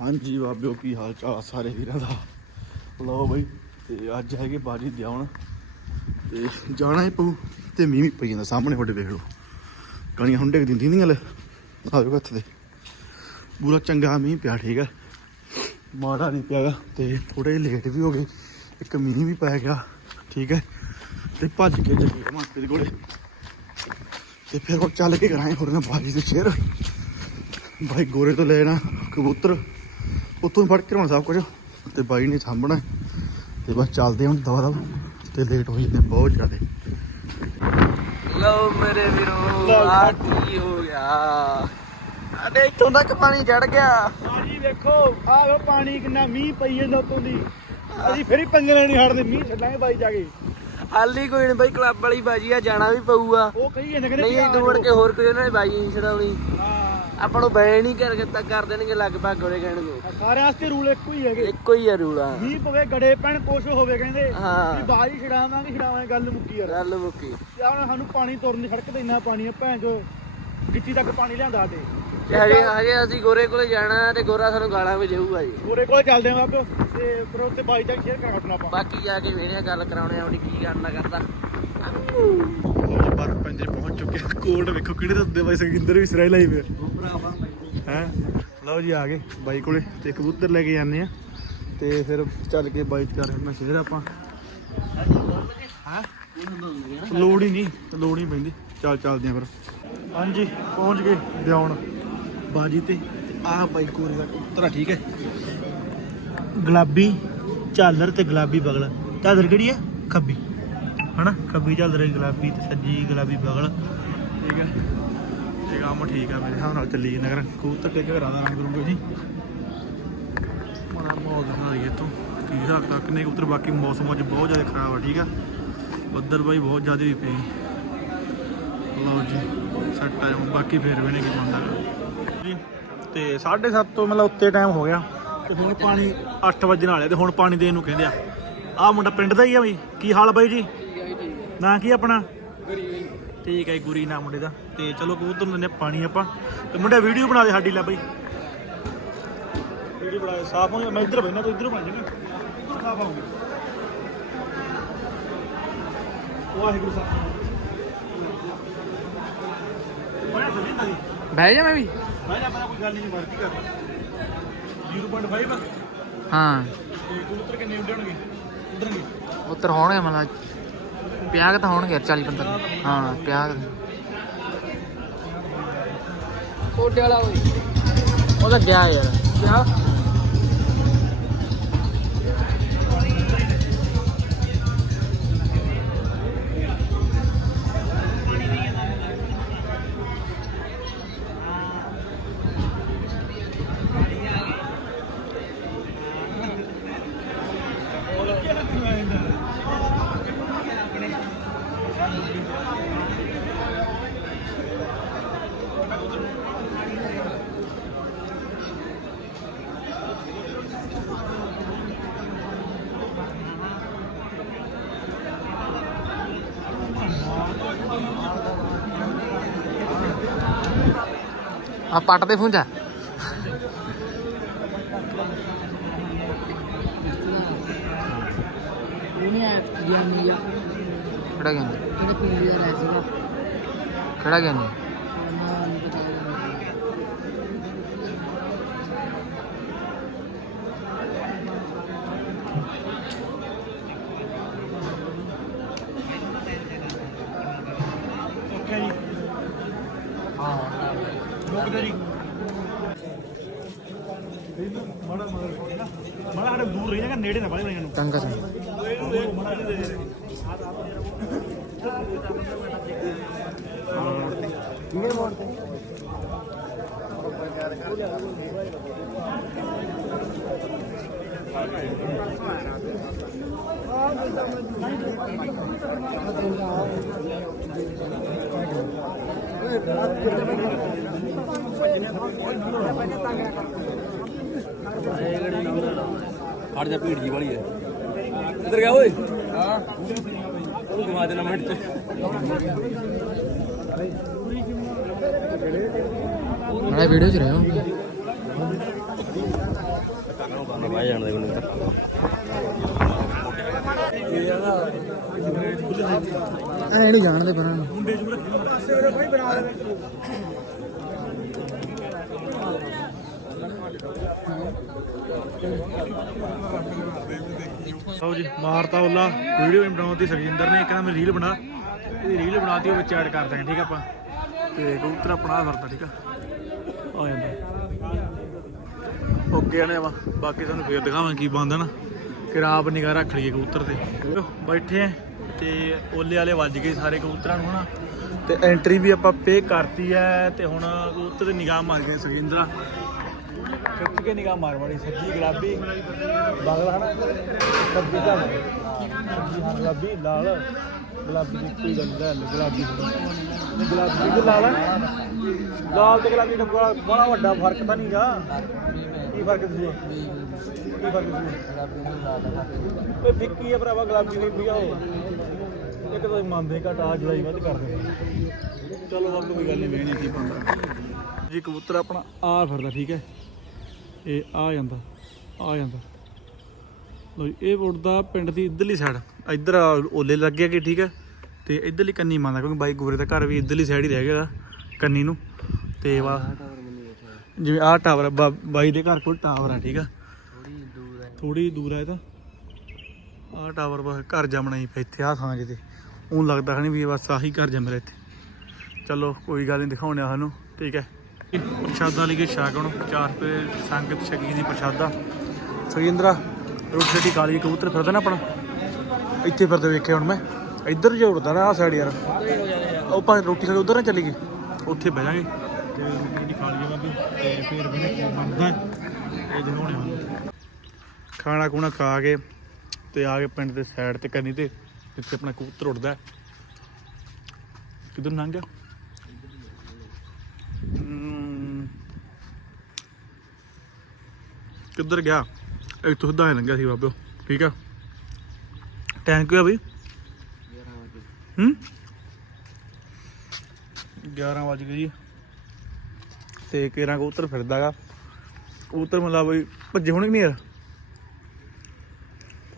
ਹਾਂਜੀ ਬਾਬਿਓ, ਕੀ ਹਾਲ ਚਾਲ ਸਾਰੇ ਵੀਰਾਂ ਦਾ? ਲਓ ਬਈ, ਤੇ ਅੱਜ ਹੈਗੇ ਬਾਜੀ ਦਿਆਉਣ। ਤੇ ਜਾਣਾ ਹੀ ਪਊ, ਤੇ ਮੀਂਹ ਵੀ ਪਈ ਜਾਂਦਾ ਸਾਹਮਣੇ, ਤੁਹਾਡੇ ਵੇਖ ਲਓ। ਕਣੀਆਂ ਹੁਣ ਡਿੱਗ ਦਿੰਦੀ ਨਹੀਂ ਗੱਲ ਆ ਹੱਥ ਦੇ ਪੂਰਾ ਚੰਗਾ ਮੀਂਹ ਪਿਆ, ਠੀਕ ਹੈ ਮਾੜਾ ਨਹੀਂ ਪਿਆਗਾ ਤੇ ਥੋੜੇ ਲੇਟ ਵੀ ਹੋ ਗਏ। ਇੱਕ ਮੀਂਹ ਵੀ ਪੈ ਗਿਆ, ਠੀਕ ਹੈ ਤੇ ਭੱਜ ਕੇ ਚੱਲੇ ਮਾਸਟਰ ਦੇ ਕੋਲੇ। ਤੇ ਫਿਰ ਉਹ ਚੱਲ ਕੇ ਕਰਾਂਗੇ, ਹੋਰ ਨਾ ਬਾਜੀ ਦੇ ਸ਼ੇਰ। ਭਾਈ ਗੋਰੇ ਤੋਂ ਲੈਣਾ ਕਬੂਤਰ। ਉੱਥੋਂ ਹੀ ਫੜ ਕੇ ਰੋਣਾ ਸਭ ਕੁਝ ਤੇ ਬਾਈ ਨੇ ਸਾਂਭਣਾ ਤੇ ਬਸ ਚੱਲਦੇ ਹੁਣ ਦਵਾ ਦਵਾ ਤੇ ਲੇਟ ਹੋ ਜਾਂਦੇ ਬਹੁਤ ਜ਼ਿਆਦਾ। ਲਓ ਮੇਰੇ ਵੀਰੋ ਆ ਕੀ ਹੋ ਗਿਆ? ਅਰੇ ਇੱਥੋਂ ਤੱਕ ਪਾਣੀ ਚੜ ਗਿਆ। ਹਾਂਜੀ ਵੇਖੋ ਆਹ ਵੇਖੋ ਪਾਣੀ ਕਿੰਨਾ ਮੀਂਹ ਪਈ ਜਾਂਦਾ ਉੱਤੋਂ ਦੀ। ਅਸੀਂ ਫਿਰ ਹੀ ਪੰਜਰੇ ਨਹੀਂ ਹਟਦੇ ਮੀਂਹ ਛੱਡਾਂਗੇ ਬਾਈ ਜਾ ਕੇ। ਹਾਲੀ ਕੋਈ ਨਹੀਂ ਬਾਈ ਕਲੱਬ ਵਾਲੀ ਬਾਜੀ ਆ ਜਾਣਾ ਵੀ ਪਊਗਾ। ਉਹ ਕਹੀ ਜਾਂਦੇ ਕਹਿੰਦੇ ਨਹੀਂ ਦੂੜ ਕੇ ਹੋਰ ਕੋਈ ਉਹਨਾਂ ਨੇ ਬਾਜੀ ਨਹੀਂ ਛਡਾਉਣੀ। ਹਾਂ ਆਪਾਂ ਨੂੰ ਬੈਨ ਹੀ ਕਰਕੇ ਤੱਕ ਕਰ ਦੇਣਗੇ ਲਗਭਗ ਉਹਦੇ ਕਹਿਣ ਨੂੰ। ਸਾਰਿਆਂ ਵਾਸਤੇ ਰੂਲ ਇੱਕੋ ਹੀ ਹੈਗੇ। ਇੱਕੋ ਹੀ ਆ ਰੂਲਾ ਮੀਂਹ ਪਵੇ ਗੜੇ ਪੈਣ ਕੁਛ ਹੋਵੇ ਕਹਿੰਦੇ। ਹਾਂ। ਵੀ ਬਾਜੀ ਛਡਾਵਾਂਗੇ ਛਡਾਵਾਂਗੇ ਗੱਲ ਮੁੱਕੀ ਯਾਰ। ਗੱਲ ਮੁੱਕੀ। ਯਾਰ ਸਾਨੂੰ ਪਾਣੀ ਤੁਰਨ ਦੀ ਸੜਕ ਤੇ ਇੰਨਾ ਪਾਣੀ ਆ ਭੈਣ ਚੋ ਗਿੱਚੀ ਤੱਕ ਪਾਣੀ ਲਿਆਂਦਾ ਸਾਡੇ ਤੇ ਹਜੇ ਹਜੇ ਅਸੀਂ ਗੋਰੇ ਕੋਲੇ ਜਾਣਾ ਤੇ ਗੋਰਾ ਸਾਨੂੰ ਗਾਲਾਂ ਵਜਾਊਗਾ ਜੀ। ਗੋਰੇ ਕੋਲ ਚੱਲਦੇ ਆਂ ਬਾਬੇ ਤੇ ਫਿਰ ਉੱਥੇ ਬਾਈ ਤੱਕ ਸ਼ੇਅਰ ਕਰਾਉਣਾ ਆਪਾਂ। ਬਾਕੀ ਜਾ ਕੇ ਵੇਖਿਆ ਗੱਲ ਕਰਾਉਣੇ ਆ ਉਹਦੀ ਕੀ ਕਰਨਾ ਕਰਦਾ। ਕੋਟ ਵੇਖੋ ਕਿਹੜੇ ਰੱਦੇ ਬਾਈ ਸੰਗਿੰਦਰ ਵੀ ਸਰਾਈ ਲਾਈ ਵੇ ਹੈ? ਲਓ ਜੀ ਆ ਗਏ ਬਾਈ ਕੋਲੇ ਤੇ ਕਬੂਤਰ ਲੈ ਕੇ ਜਾਂਦੇ ਆ। ਤੇ ਫਿਰ ਚੱਲ ਕੇ ਬਾਈ ਚ ਕਰ ਮੈਂ ਸ਼ੇਅਰ ਆਪਾਂ। ਹਾਂ? ਲੋੜ ਹੀ ਨਹੀਂ ਲੋੜ ਹੀ ਪੈਂਦੀ। ਚੱਲ ਚੱਲਦੇ ਆ ਫਿਰ। ਹਾਂਜੀ ਪਹੁੰਚ ਗਏ ਦਿਆਉਣ ਬਾਜੀ ਤੇ। ਆਹ ਬਾਈ ਕੋਰੇ ਦਾ ਕਬੂਤਰ ਆ ਠੀਕ ਹੈ। ਗੁਲਾਬੀ ਝਾਲਰ ਤੇ ਗੁਲਾਬੀ ਬਗਲ। ਝਾਲਰ ਕਿਹੜੀ ਹੈ ਖੱਬੀ। ਹਨਾ? ਖੱਬੀ ਝਾਲਰ ਗੁਲਾਬੀ ਤੇ ਸੱਜੀ ਗੁਲਾਬੀ ਬਗਲ। ਠੀਕ ਹੈ। ਇਹ ਕੰਮ ਠੀਕ ਆ ਮੇਰੇ ਹਿਸਾਬ ਨਾਲ ਚੱਲੀ ਜਾਂਦਾ ਕਰ ਕਬੂਤਰ ਟਿਕ ਕਰਾ ਦਾਂ ਕਰੂੰਗਾ ਜੀ। ਮਾੜਾ ਮਾਹੌਲ ਦਿਖਾ ਰਹੀ ਤੋਂ ਕੀ ਹਿਸਾਬ ਤੱਕ ਕਿੰਨੇ ਕਬੂਤਰ ਬਾਕੀ ਮੌਸਮ ਅੱਜ ਬਹੁਤ ਜ਼ਿਆਦਾ ਖਰਾਬ ਆ ਠੀਕ ਆ। ਬੱਦਲ ਬਾਈ ਬਹੁਤ ਜ਼ਿਆਦਾ ਪਈ ਲਓ ਜੀ ਸੈੱਟ ਆ ਹੁਣ। ਬਾਕੀ ਫੇਰ ਵੀ ਨਹੀਂ ਕੀ ਬੰਦਾ ਜੀ ਤੇ 7:30 ਤੋਂ ਮਤਲਬ ਉੱਤੇ ਟਾਈਮ ਹੋ ਗਿਆ। ਤੇ ਹੁਣ ਪਾਣੀ 8 ਵਜੇ ਵਾਲੇ ਤੇ ਹੁਣ ਪਾਣੀ ਦੇਣ ਨੂੰ ਕਹਿੰਦੇ ਆ। ਆਹ ਮੁੰਡਾ ਪਿੰਡ ਦਾ ਹੀ ਆ ਬਈ। ਕੀ ਹਾਲ ਬਾਈ ਜੀ? ਨਾਂ ਕੀ ਆਪਣਾ? ਠੀਕ ਹੈ ਜੀ, ਗੁਰੀ ਨਾਮ ਮੁੰਡੇ ਦਾ। ਤੇ ਚਲੋ ਕਬੂਤਰ ਨੂੰ ਦਿੰਦੇ ਹਾਂ ਪਾਣੀ ਆਪਾਂ। ਤੇ ਮੁੰਡਾ ਵੀਡੀਓ ਬਣਾ ਦੇ ਸਾਡੀ ਲੈ ਬਈ। ਵੀਡੀਓ ਬਣਾ ਦੇ ਸਾਫ਼ ਹੋਣੀ ਮੈਂ ਇੱਧਰ ਬੈਠਣਾ ਤੂੰ ਇੱਧਰ ਬਣ ਜਾਣਾ ਸਾਫ਼ ਆਉਂਗੀ ਵਾਹਿਗੁਰੂ ਸਾਹਿਬ। ਬੜਾ ਸਦੀ ਤਰੀ ਬਹਿ ਜਾ ਮੈਂ ਵੀ। ਮੈਂ ਆਪਣਾ ਕੋਈ ਗੱਲ ਨਹੀਂ ਮਰਜ਼ੀ ਕਰ 0.5 ਹਾਂ। ਤੇ ਕਬੂਤਰ ਕਿੰਨੇ ਉੱਡਣਗੇ? ਉੱਡਣਗੇ। ਉੱਤਰ ਹੋਣਗੇ ਮਤਲਬ। ਪਿਆਗ ਤਾਂ ਹੋਣਗੇ 40 45 ਹਾਂ ਪਿਆਗ। ਕੋਡੇ ਵਾਲਾ ਓਏ। ਉਹਦਾ ਗਿਆ ਯਾਰ। ਕਿਆ ਆ ਪੱਟ ਦੇ ਫੁੰਜਾ ਉਹਨੇ ਗਿਆ ਨਹੀਂ ਆ ਕਿਹੜਾ ਗਿਆ ਨੀ? ਇਹਨੇ ਪਿੰਡ ਦਾ ਲੈ ਸੀਗਾ ਕਿਹੜਾ ਗਿਆ ਨੀ? ਨਾ ਨਹੀਂ ਪਤਾ ਉਹਦਾ। ਓਕੇ ਜੀ ਹਾਂ ਰੁਕ ਜਾ ਜੀ ਮਾੜਾ ਮਾੜਾ ਮਾੜਾ ਸਾਡੇ ਦੂਰ ਰਹੀ ਨਾ ਨੇੜੇ ਨਾ ਬਾਲੇ ਇਹਨਾਂ ਨੂੰ ਚੰਗਾ ਚੰਗਾ ਖੜ ਜਾ, ਭੀੜ ਜੀ ਵਾਲੀ ਹੈ। ਇੱਧਰ ਗਿਆ ਓਏ। ਹਾਂ ਉਹ ਘੁਮਾ ਦੇਣਾ ਮਿੰਟ ਚ। ਮੈਂ ਵੀਡੀਓ ਚ ਰਿਹਾ ਹਾਂ ਬਾਈ ਜਾਣਦੇ ਮੈਨੂੰ ਐ ਨਹੀਂ ਜਾਣਦੇ ਪਰ। ਨੂੰ ਲਓ ਜੀ, ਮਾਰਤਾ ਉਹਲਾ ਵੀਡੀਓ ਨਹੀਂ ਬਣਾਉਂਦੀ ਸੁਖਜਿੰਦਰ ਨੇ ਕਹਿੰਦਾ ਮੈਂ ਰੀਲ ਬਣਾ ਇਹ ਰੀਲ ਬਣਾਤੀ, ਉਹ ਵਿੱਚ ਐਡ ਕਰ ਦਾਂਗੇ ਠੀਕ ਆ ਆਪਾਂ। ਤੇ ਕਬੂਤਰ ਆਪਣਾ ਵਰਤਾ ਠੀਕ ਆ। ਆ ਜਾਂਦਾ। ਓਕੇ ਨੇ ਵਾ ਬਾਕੀ ਤੁਹਾਨੂੰ ਫੇਰ ਦਿਖਾਵਾਂ ਕੀ ਬੰਦਾ ਨਾ। ਕਿਰਾਬ ਨਿਗਾਹ ਰੱਖ ਲਈਏ ਕਬੂਤਰ ਤੇ। ਬੈਠੇ ਆ, ਤੇ ਓਲੇ ਵਾਲੇ ਵੱਜ ਗਏ ਸਾਰੇ ਕਬੂਤਰਾਂ ਨੂੰ ਹਨਾ। ਤੇ ਐਂਟਰੀ ਵੀ ਆਪਾਂ ਪੇ ਕਰਤੀ ਹੈ, ਤੇ ਹੁਣ ਕਬੂਤਰ ਤੇ ਨਿਗਾਹ ਮਾਰ ਗਏ ਸੁਖਜਿੰਦਰਾ। ਖਿੱਚ ਕੇ ਨਿਗਾਹ ਮਾਰ ਮਾੜੀ ਸੱਜੀ ਗੁਲਾਬੀ ਬਾਗਲਾ ਹਨਾ? ਸੱਜੀ ਦਾ ਹਾਂ। ਗੁਲਾਬੀ ਲਾਲ। ਗੁਲਾਬੀ ਦੀ ਕੋਈ ਗੱਲ ਨਹੀਂ ਗੁਲਾਬੀ। ਨਹੀਂ ਗੁਲਾਬੀ ਤੇ ਲਾਲ ਹੈ ਲਾਲ ਤੇ ਗੁਲਾਬੀ ਦਾ ਬੜਾ ਵੱਡਾ ਫ਼ਰਕ ਤਾਂ ਨਹੀਂਗਾ। ਕੀ ਫ਼ਰਕ ਦੱਸੋ ਕੀ ਫ਼ਰਕ ਦੱਸੋ ਓਏ ਫਿੱਕੀ ਹੈ ਭਰਾਵਾ ਗੁਲਾਬੀ ਹੋਈ ਵੀ ਆ ਉਹ। ਇੱਕ ਤਾਂ ਮੰਨਦੇ ਘਟ ਆ ਜੁੜਾਈ ਵੱਧ ਕਰਦੇ ਚਲੋ ਬਾਬੂ ਕੋਈ ਗੱਲ ਨਹੀਂ ਵੇਣੀ ਕੀ ਪੰਦਾ ਜੀ ਕਬੂਤਰ ਆਪਣਾ ਆ ਫਿਰਦਾ ਠੀਕ ਹੈ? ਇਹ ਆ ਜਾਂਦਾ ਆ ਜਾਂਦਾ। ਲੋ ਜੀ, ਇਹ ਉੱਡਦਾ ਪਿੰਡ ਦੀ ਇਧਰਲੀ ਸਾਈਡ ਇੱਧਰ ਓਲੇ ਲੱਗ ਗਿਆ ਕਿ ਠੀਕ ਹੈ ਤੇ ਇਧਰਲੀ ਕੰਨੀ ਮੰਨਦਾ, ਕਿਉਂਕਿ ਬਾਈ ਗੋਰੇ ਦਾ ਘਰ ਵੀ ਇਧਰਲੀ ਸਾਈਡ ਹੀ ਰਹਿ ਗਿਆ ਕੰਨੀ ਨੂੰ। ਤੇ ਵਾ ਜਿਵੇਂ ਆਹ ਟਾਵਰ ਬਾਈ ਦੇ ਘਰ ਕੋਲ ਟਾਵਰ ਆ, ਠੀਕ ਆ? ਥੋੜੀ ਦੂਰ ਆ ਇਹ ਤਾਂ। ਆਹ ਟਾਵਰ ਬਸ ਘਰ ਜਮਣਾ ਹੀ ਪਿਆ ਇੱਥੇ ਆ ਥਾਂ ਜਿੱਤੇ ਉਹ ਲੱਗਦਾ ਨਹੀਂ ਵੀ ਬਸ ਆਹੀ ਘਰ ਜੰਮ ਇੱਥੇ। ਚਲੋ, ਕੋਈ ਗੱਲ ਨਹੀਂ ਦਿਖਾਉਣੇ ਆ ਸਾਨੂੰ, ਠੀਕ ਹੈ ਪ੍ਰਸ਼ਾਦਾ ਲਈ ਕੇ ਛਕਣ 4 ਰੁਪਏ ਸੰਗਤ ਛਕੀ ਦੀ ਪ੍ਰਸ਼ਾਦਾ। ਸੁਖਿੰਦਰਾ ਰੋਟੀ ਰੋਟੀ ਕਾਲੀ ਕਬੂਤਰ ਫਿਰਦਾ ਨਾ ਆਪਣਾ? ਇੱਥੇ ਫਿਰਦੇ ਵੇਖਿਆ ਹੁਣ ਮੈਂ। ਇੱਧਰ ਜੋ ਉੜਦਾ ਨਾ ਆ ਸਾਈਡ ਯਾਰ। ਉਹ ਭਾਵੇਂ ਰੋਟੀ ਖਾ ਕੇ ਉਧਰ ਨਾ ਚਲੀ ਗਈ ਉੱਥੇ ਬਹਿ ਜਾਾਂਗੇ। ਤੇ ਰੋਟੀ ਰੋਟੀ ਖਾ ਲਈਏ ਬਾਬੇ। ਤੇ ਫੇਰ ਵੀ ਕੀ ਬਣਦਾ ਹੈ, ਇਹ ਦਿਖਾਉਣੇ ਹੁਣ ਖਾਣਾ ਖੂਣਾ ਖਾ ਕੇ ਤੇ ਆ ਕੇ ਪਿੰਡ ਦੇ ਸਾਈਡ ਤੇ ਕਰਨੀ ਤੇ ਜਿੱਥੇ ਆਪਣਾ ਕਬੂਤਰ ਉੱਡਦਾ ਹੈ। ਕਿੱਧਰ ਲੰਘ ਗਿਆ? ਕਿੱਧਰ ਗਿਆ? ਇੱਕ ਤੋਂ ਸਿੱਧਾ ਹੀ ਲੰਘਿਆ ਸੀ ਬਾਬਿਓ ਠੀਕ ਆ? ਟਾਈਮ ਕੀ ਆ ਬਈ? ਹੂੰ? 11 ਵਜ ਗਏ ਜੀ। ਤੇ ਕੇਰਾਂ ਕਬੂਤਰ ਫਿਰਦਾਗਾ ਕਬੂਤਰ ਮਤਲਬ ਬਈ ਭੱਜੇ ਹੋਣੇ ਕਿ ਨਹੀਂ ਯਾਰ?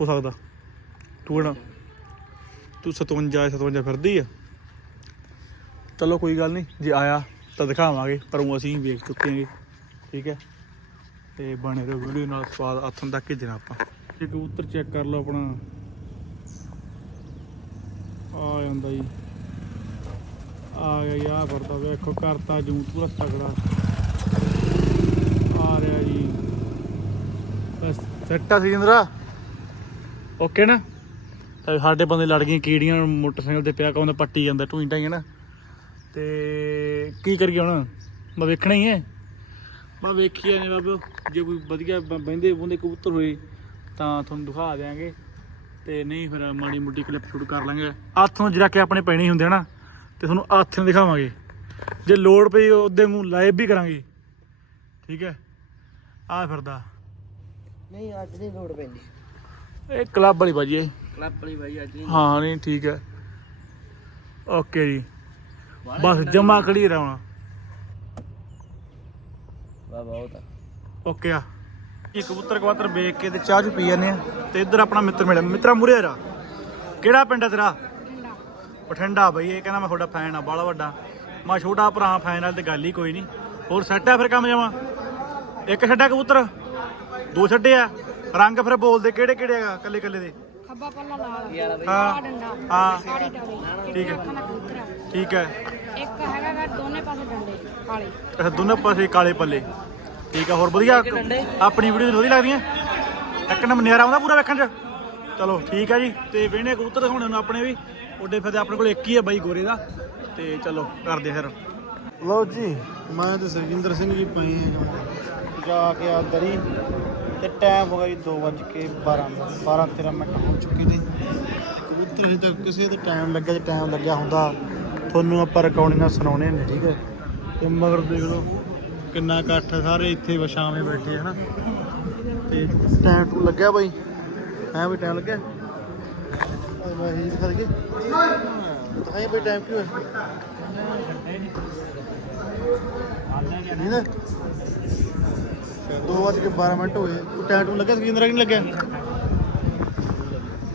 ਹੋ ਸਕਦਾ। ਤੂੰ ਨਾ ਤੂੰ 57 57 ਫਿਰਦੀ ਆ। ਚਲੋ ਕੋਈ ਗੱਲ ਨਹੀਂ। ਜੇ ਆਇਆ ਤਾਂ ਦਿਖਾਵਾਂਗੇ, ਪਰ ਉਹ ਅਸੀਂ ਵੇਖ ਚੁੱਕੇ ਹਾਂਗੇ। ਠੀਕ ਹੈ? ਤੇ ਬਣੇ ਰਹੋ ਵੀਡੀਓ ਨਾਲ ਸਵਾਦ ਆਥਣ ਤੱਕ ਹੀ ਜਨਾ ਆਪਾਂ। ਇਹ ਕਬੂਤਰ ਚੈੱਕ ਕਰ ਲਓ ਆਪਣਾ। ਆ ਜਾਂਦਾ ਜੀ। ਆ ਗਿਆ ਜੀ, ਆ ਵਰਤਾ ਵੇਖੋ ਕਰਤਾ ਜੂ ਪੂਰਾ ਤਗੜਾ ਆ ਰਿਹਾ ਜੀ। ਬਸ ਸੱਟਾ ਸੀ ਜਿੰਦਰਾ ਓਕੇ ਨਾ? ਸਾਡੇ ਬੰਦੇ ਲੜ ਗਏ ਕੀੜੀਆਂ ਮੋਟਰਸਾਈਕਲ ਤੇ ਪਿਆ ਕਹਿੰਦਾ ਪੱਟੀ ਜਾਂਦਾ ਟੂਈ ਟਾਈ ਨਾ। ਤੇ ਕੀ ਕਰੀਏ ਹੁਣ? ਮੈਂ ਵੇਖਣਾ ਹੀ ਹੈ। ਮੈਂ ਵੇਖੀਏ ਨੇ ਬਾਬੂ ਜੇ ਕੋਈ ਵਧੀਆ ਬ- ਬਹਿੰਦੇ ਬੁੰਦੇ ਕਬੂਤਰ ਹੋਏ ਤਾਂ ਤੁਹਾਨੂੰ ਦਿਖਾ ਦਿਆਂਗੇ। ਤੇ ਨਹੀਂ ਫਿਰ ਮਾੜੀ ਮੁੱਟੀ ਕਲਿੱਪ ਸ਼ੂਟ ਕਰ ਲਾਂਗੇ। ਹੱਥ ਜਿਹੜਾ ਕਿ ਆਪਣੇ ਪੈਣੇ ਹੀ ਹੁੰਦੇ ਆ ਨਾ ਤੇ ਤੁਹਾਨੂੰ ਹੱਥ ਦਿਖਾਵਾਂਗੇ। ਜੇ ਲੋੜ ਪਈ ਉਹਦੇ ਨੂੰ ਲਾਈਵ ਵੀ ਕਰਾਂਗੇ। ਠੀਕ ਹੈ? ਆ ਫਿਰਦਾ। ਨਹੀਂ ਅੱਜ ਨਹੀਂ ਲੋੜ ਪੈਂਦੀ। ਇਹ ਕਲੱਬ ਵਾਲੀ ਬਾਜੀ ਇਹ। ਕਲੱਬ ਵਾਲੀ ਬਾਈ ਅੱਜ ਹੀ ਹਾਂ ਨਹੀਂ ਠੀਕ ਹੈ। ਓਕੇ ਜੀ। ਬਸ ਜਮਾ ਕਲੀਅਰ ਆਉਣਾ ਵਾਹ ਬਹੁਤ ਆ। ਓਕੇ ਆ। ਇਹ ਕਬੂਤਰ ਕਬੂਤਰ ਵੇਖ ਕੇ ਤੇ ਚਾਹ ਚੂ ਪੀ ਜਾਂਦੇ ਆ। ਤੇ ਇੱਧਰ ਆਪਣਾ ਮਿੱਤਰ ਮਿਲਿਆ। ਮਿੱਤਰਾ ਮੂਰੇ ਰਾ ਕਿਹੜਾ ਪਿੰਡ ਆ ਤੇਰਾ? ਬਠਿੰਡਾ ਬਈ ਇਹ ਕਹਿੰਦਾ ਮੈਂ ਤੁਹਾਡਾ ਫੈਨ ਆ ਬਾਲਾ ਵੱਡਾ। ਮੈਂ ਛੋਟਾ ਭਰਾ ਫੈਨ ਨਾਲ ਤੇ ਗੱਲ ਹੀ ਕੋਈ ਨਹੀਂ। ਹੋਰ ਸੈੱਟ ਆ ਫਿਰ ਕੰਮ ਜਾਵਾਂ ਇੱਕ ਛੱਡਿਆ ਕਬੂਤਰ? ਦੋ ਛੱਡੇ ਆ? ਰੰਗ ਫਿਰ ਬੋਲਦੇ ਕਿਹੜੇ ਕਿਹੜੇ ਆ ਕੱਲੇ ਕੱਲੇ ਦੇ? ਖੱਬਾ ਪੱਲਾ ਲਾਲ ਹਾਂ। ਡੰਡਾ ਹਾਂ। ਠੀਕ ਹੈ। ਠੀਕ ਹੈ। ਇੱਕ ਹੈਗਾ ਗਾ ਦੋਨੇ ਪਾਸੇ ਡੰਡੇ ਕਾਲੇ। ਅੱਛਾ ਦੋਨੇ ਪਾਸੇ ਕਾਲੇ ਪੱਲੇ। ਠੀਕ ਆ ਹੋਰ ਵਧੀਆ? ਆਪਣੀ ਵੀਡੀਓ ਵਧੀਆ ਲੱਗਦੀਆਂ? ਇੱਕ ਨੰਬਰ ਨਿਆਰਾ ਆਉਂਦਾ ਪੂਰਾ ਵੇਖਣ ਚ? ਚਲੋ ਠੀਕ ਆ ਜੀ। ਤੇ ਵੇਹਣੇ ਕਬੂਤਰ ਦਿਖਾਉਣੇ ਨੂੰ ਆਪਣੇ ਵੀ। ਉੱਡੇ ਫਿਰ ਆਪਣੇ ਕੋਲ ਇੱਕ ਹੀ ਆ ਬਾਈ ਗੋਰੇ ਦਾ। ਤੇ ਚਲੋ ਕਰਦੇ ਫਿਰ। ਲਓ ਜੀ ਮੈਂ ਤੇ ਸਰਜਿੰਦਰ ਸਿੰਘ ਜੀ ਪਏ ਆ ਜਾ। ਕੇ ਆ ਦਰੀ। ਤੇ ਟਾਈਮ ਹੋ ਗਿਆ ਜੀ 2 ਵਜ ਕੇ 12 12 13 ਮਿੰਟ ਹੋ ਚੁੱਕੇ ਨੇ। ਕਬੂਤਰ ਹਜੇ ਤੱਕ ਕਿਸੇ ਦੇ ਟਾਈਮ ਲੱਗਿਆ ਜੇ ਟਾਈਮ ਲੱਗਿਆ ਹੁੰਦਾ। ਤੁਹਾਨੂੰ ਆਪਾਂ ਰਿਕਾਰਡਿੰਗਾਂ ਸੁਣਾਉਣੇ ਨੇ, ਠੀਕ ਹੈ? ਤੇ ਮਗਰ ਦੇਖ ਲਓ ਕਿੰਨਾ ਇਕੱਠ ਸਾਰੇ ਇੱਥੇ ਵਸ਼ਾਵੇਂ ਬੈਠੇ ਹਨਾ? ਤੇ ਟਾਈਮ ਟੂ ਲੱਗਿਆ ਬਾਈ? ਹੈ ਵੀ ਟਾਈਮ ਲੱਗਿਆ? ਮੈਂ ਹੀ ਦਿਖਾ ਦਈਏ। ਬਈ ਟਾਈਮ ਕਿਉਂ ਹੈ? ਨਹੀਂ ਨਾ। ਦੋ ਵੱਜ ਕੇ 12 ਮਿੰਟ ਹੋਏ। ਉਹ ਟਾਈਮ ਟੂ ਲੱਗਿਆ? ਸਕਿੰਦਰ ਨਹੀਂ ਲੱਗਿਆ?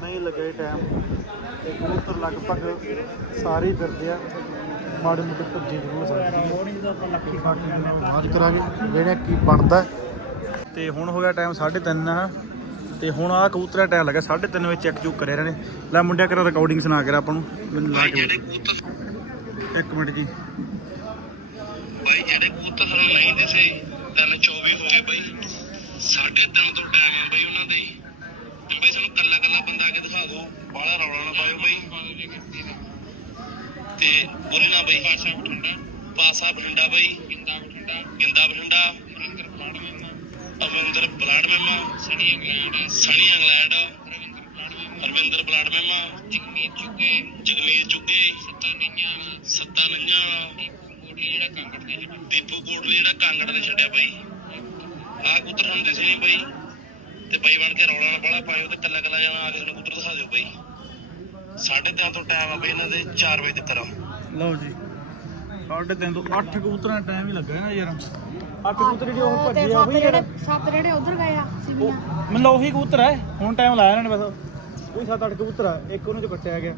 ਨਹੀਂ ਲੱਗਿਆ ਟਾਈਮ ਤੇ ਕਬੂਤਰ ਲਗਭਗ ਸਾਰੇ ਫਿਰਦੇ ਆ। ਮਾੜੇ ਮੋਟੇ ਭੱਜੇ ਜ਼ਰੂਰ ਸਕਦੇ ਬਾਅਦ ਕਰਾਂਗੇ ਵੇਖਦੇ ਕੀ ਬਣਦਾ। ਤੇ ਹੁਣ ਹੋ ਗਿਆ ਟਾਈਮ 3:30 ਤੇ ਹੁਣ ਆ ਕਬੂਤਰਾਂ ਟਾਈਮ ਲੱਗਾ 3:30 ਵਜੇ ਚੈੱਕ ਚੁੱਕ ਕਰਿਆ ਇਹਨਾਂ ਨੇ। ਲੈ ਮੁੰਡਿਆ ਕਰਾ ਰਿਕਾਰਡਿੰਗ ਸੁਣਾ ਕੇ ਆਪਾਂ ਨੂੰ ਮੈਨੂੰ ਲਾ ਕੇ ਇੱਕ ਮਿੰਟ ਜੀ। ਬਾਈ ਜਿਹੜੇ ਕਬੂਤਰ ਸਾਨੂੰ ਨਹੀਂ ਦਿਸੇ ਦਿਨ 24 ਹੋ ਗਏ ਬਾਈ। ਸਾਢੇ ਤਿੰਨ ਤੋਂ ਟਾਈਮ ਆ ਬਾਈ ਉਹਨਾਂ ਦੇ ਤੇ ਬਾਈ ਸਾਨੂੰ ਕੱਲਾ ਕੱਲਾ ਬੰਦਾ ਆ ਕੇ ਦਿਖਾ ਦਿਓ। ਬਾਹਲਾ ਰੌਲਾ ਨਾ ਪਾਇਓ ਬਾਈ। ਤੇ ਬੋਲੀ ਨਾ ਬਾਈ। ਪਾਸਾ ਬਠਿੰਡਾ। ਪਾਸਾ ਬਠਿੰਡਾ ਬਾਈ। ਗਿੰਦਾ ਬਠਿੰਡਾ। ਗਿੰਦਾ ਬਠਿੰਡਾ। ਅਮਰਿੰਦਰ ਬਲਾਡ ਮੈਮਾ ਅਮਰਿੰਦਰ ਬਲਾਡ ਮੈਮਾ ਸਣੀ ਇੰਗਲੈਂਡ। ਸਣੀ ਇੰਗਲੈਂਡ। ਹਰਵਿੰਦਰ ਬਲਾਡ ਮੈਮਾ ਜਗਮੀਤ ਚੁੱਗੇ ਜਗਮੀਤ ਚੁੱਗੇ ਸੱਤਾ ਨਈਆਂ ਸੱਤਾ ਨਈਆਂ ਕੋਟਲੀ ਜਿਹੜਾ ਕਾਂਗੜ ਦੇ ਦੀਪੂ ਕੋਟਲੀ ਜਿਹੜਾ ਕਾਂਗੜ ਨੇ ਛੱਡਿਆ ਬਾਈ। ਆਹ ਕਬੂਤਰ ਹੁੰਦੇ ਸੀ ਨਹੀਂ ਬਾਈ। ਤੇ ਬਾਈ ਬਣ ਕੇ ਰੌਲਾ ਨਾ ਬੜਾ ਪਾਇਓ ਤੇ ਕੱਲਾ ਕੱਲਾ ਜਾਣਾ ਆ ਕੇ ਸਾਨੂੰ ਕਬੂਤਰ ਦਿਖਾ ਦਿਓ ਬਾਈ। ਸਾਢੇ ਤਿੰਨ ਤੋਂ ਟਾਈਮ ਆ ਬਾਈ ਇਹਨਾਂ ਦੇ 4 ਵਜੇ ਤੱਕ ਲਓ ਜੀ। ਸਾਢੇ ਤਿੰਨ ਤੋਂ 8 ਕਬੂਤਰਾਂ ਦਾ ਟਾਈਮ ਹੀ ਲੱਗਾ ਨਾ ਯਾਰ। 8 ਕਬੂਤਰ ਜਿਹੜੇ ਉਹ ਉਹ ਭੱਜੇ ਆ ਯਾਰ। ਜਿਹੜੇ ਸੱਤ ਜਿਹੜੇ ਉਧਰ ਗਏ ਆ ਸਿਵੀਆਂ। ਮਤਲਬ ਉਹੀ ਕਬੂਤਰ ਹੈ। ਹੁਣ ਟਾਈਮ ਲਾਇਆ ਇਹਨਾਂ ਨੇ ਬਸ। ਕੋਈ 7-8 ਕਬੂਤਰ ਆ। ਇੱਕ ਉਹਨੂੰ ਚ ਕੱਟਿਆ ਗਿਆ।